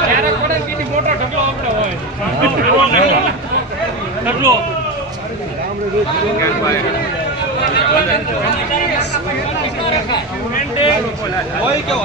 ક્યારેક પડે કીધી મોટો ઢગલો આપણો હોય ઢગલો હોય કેવો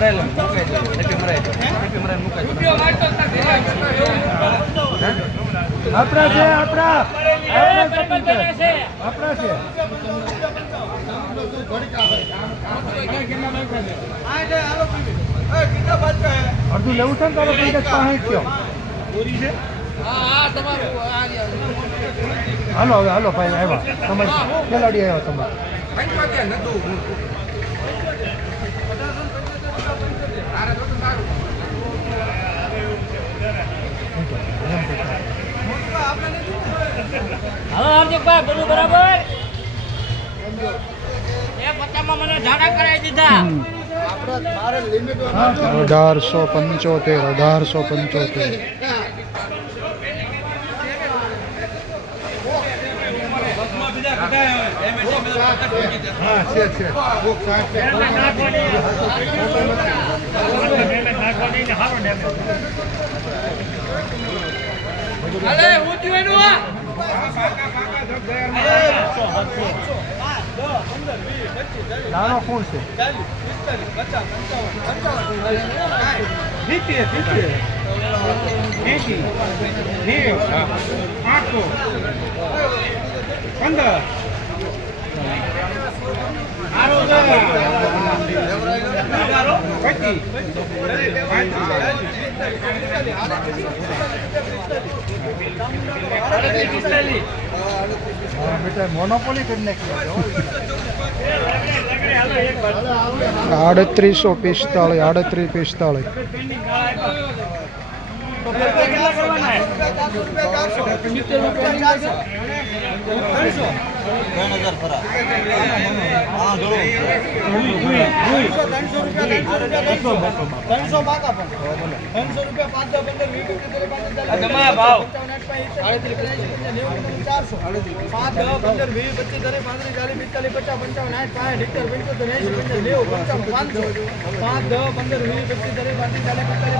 તો જ છે આપણા છે, આપણા. આપણા છે અડધું લેવું છે ને તારો પંકજ પાંચ હાલો, હવે હાલો, ભાઈ, આવ્યા. તમારે ખેલાડી આવ્યા તમારે. હવે હાર્દિકભાઈ બધું બરાબર? અઢારસો પંચોતેર અઢારસો પંચોતેર. હા છે નાનો કોણ છે. સિત્તેર સિત્તેર એંશી નેવ આઠસો. પંદર. પચીસ. આડત્રીસો પિસ્તાળીસ આડત્રીસ પિસ્તાળીસ. હા, બેટા મોનોપોલી કરી નાખી પાંચ દસ પંદર વીસ પચીસ ભાવ પાંચ સિત્તેર પાંત્રીસો